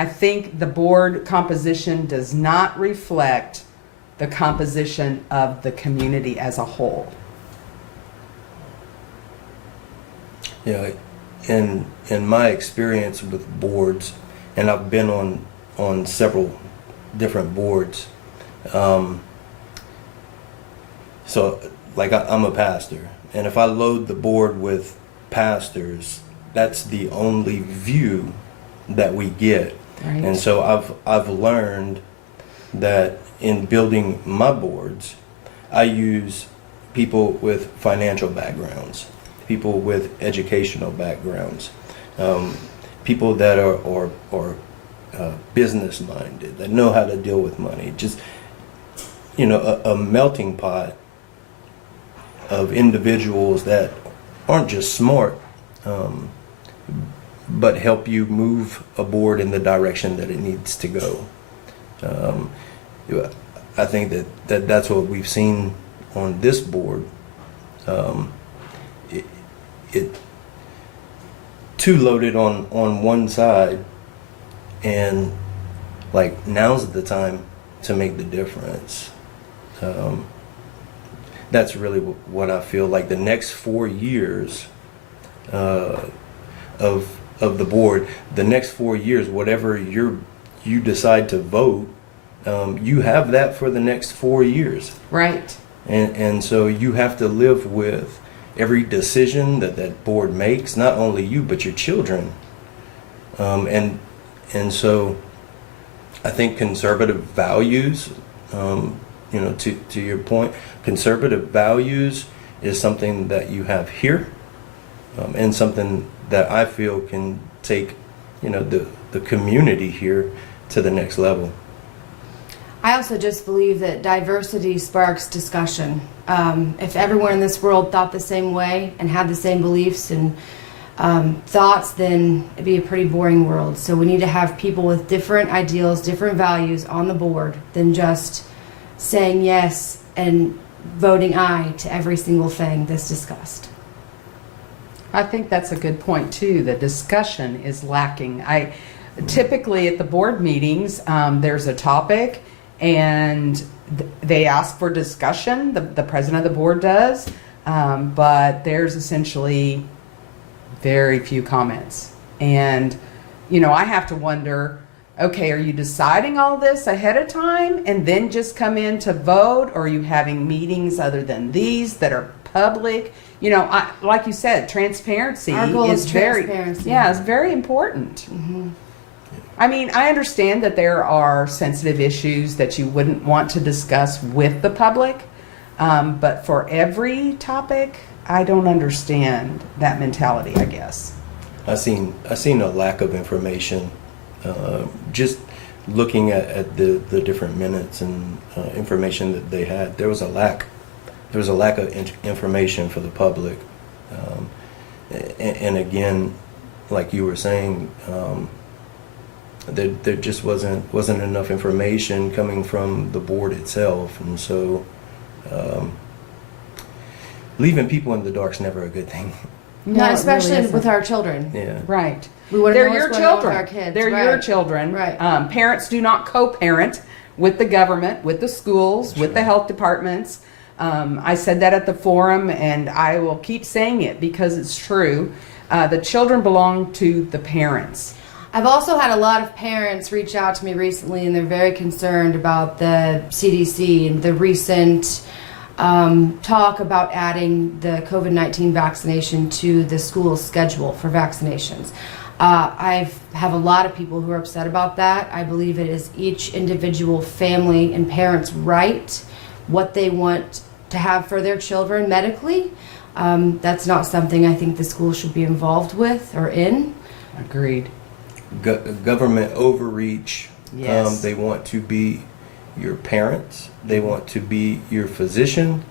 I think the board composition does not reflect the composition of the community as a whole. Yeah, in my experience with boards, and I've been on several different boards. So, like, I'm a pastor, and if I load the board with pastors, that's the only view that we get. Right. And so I've learned that in building my boards, I use people with financial backgrounds, people with educational backgrounds, people that are business minded, that know how to deal with money. Just, you know, a melting pot of individuals that aren't just smart, but help you move a board in the direction that it needs to go. I think that's what we've seen on this board. It too loaded on one side, and like, now's the time to make the difference. That's really what I feel like. The next 4 years of the board, the next 4 years, whatever you decide to vote, you have that for the next 4 years. Right. And so you have to live with every decision that board makes, not only you, but your children. And so I think conservative values, you know, to your point, conservative values is something that you have here, and something that I feel can take, you know, the community here to the next level. I also just believe that diversity sparks discussion. If everyone in this world thought the same way and had the same beliefs and thoughts, then it'd be a pretty boring world. So we need to have people with different ideals, different values on the board than just saying yes and voting aye to every single thing that's discussed. I think that's a good point too. The discussion is lacking. Typically at the board meetings, there's a topic and they ask for discussion. The president of the board does, but there's essentially very few comments. And, you know, I have to wonder, okay, are you deciding all this ahead of time and then just come in to vote? Or are you having meetings other than these that are public? You know, like you said, transparency Our goal is very, transparency. yeah, it's very important. Mm-hmm. I mean, I understand that there are sensitive issues that you wouldn't want to discuss with the public, but for every topic, I don't understand that mentality, I guess. I seen a lack of information. Just looking at the different minutes and information that they had, there was a lack of information for the public. And again, like you were saying, there just wasn't enough information coming from the board itself, and so leaving people in the dark is never a good thing. No, it especially really with our children. Yeah. Right. We want to They're know your what's going on with children. our kids. They're Right. your children. Right. Parents do not co-parent with the government, with the schools, with the health departments. I said that at the forum, and I will keep saying it because it's true. The children belong to the parents. I've also had a lot of parents reach out to me recently, and they're very concerned about the CDC and the recent talk about adding the COVID-19 vaccination to the school schedule for vaccinations. I have a lot of people who are upset about that. I believe it is each individual family and parent's right what they want to have for their children medically. That's not something I think the school should be involved with or in. Agreed. Government overreach. Yes. They want to be your parents. They want to be your physician.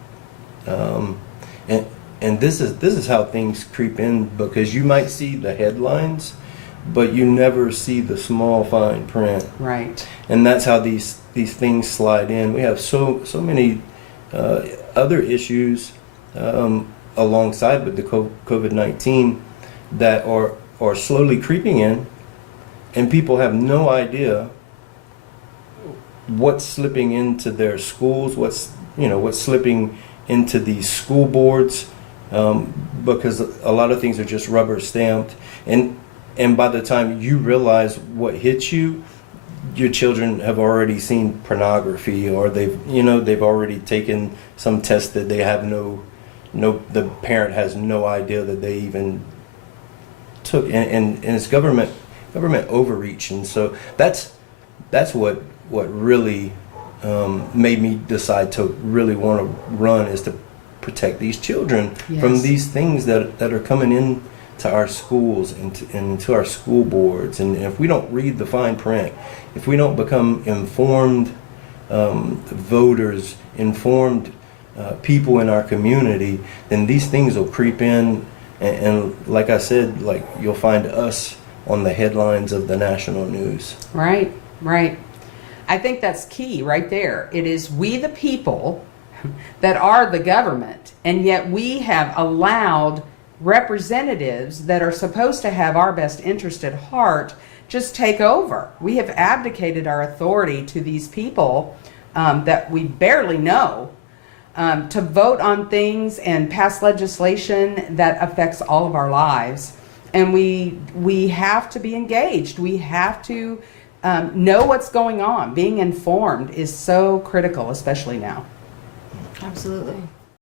And this is how things creep in, because you might see the headlines, but you never see the small fine print. Right. And that's how these things slide in. We have so many other issues alongside with the COVID-19 that are slowly creeping in, and people have no idea what's slipping into their schools, what's slipping into these school boards, because a lot of things are just rubber stamped, and by the time you realize what hits you, your children have already seen pornography, or they've already taken some test that they have the parent has no idea that they even took, and it's government overreach. And so that's what really made me decide to really want to run, is to protect these children from Yes. these things that are coming in to our schools and to our school boards. And if we don't read the fine print, if we don't become informed voters, informed people in our community, then these things will creep in, and like I said, like, you'll find us on the headlines of the national news. Right, right. I think that's key right there. It is we the people that are the government, and yet we have allowed representatives that are supposed to have our best interest at heart just take over. We have abdicated our authority to these people that we barely know, to vote on things and pass legislation that affects all of our lives. And we have to be engaged. We have to know what's going on. Being informed is so critical, especially now. Absolutely.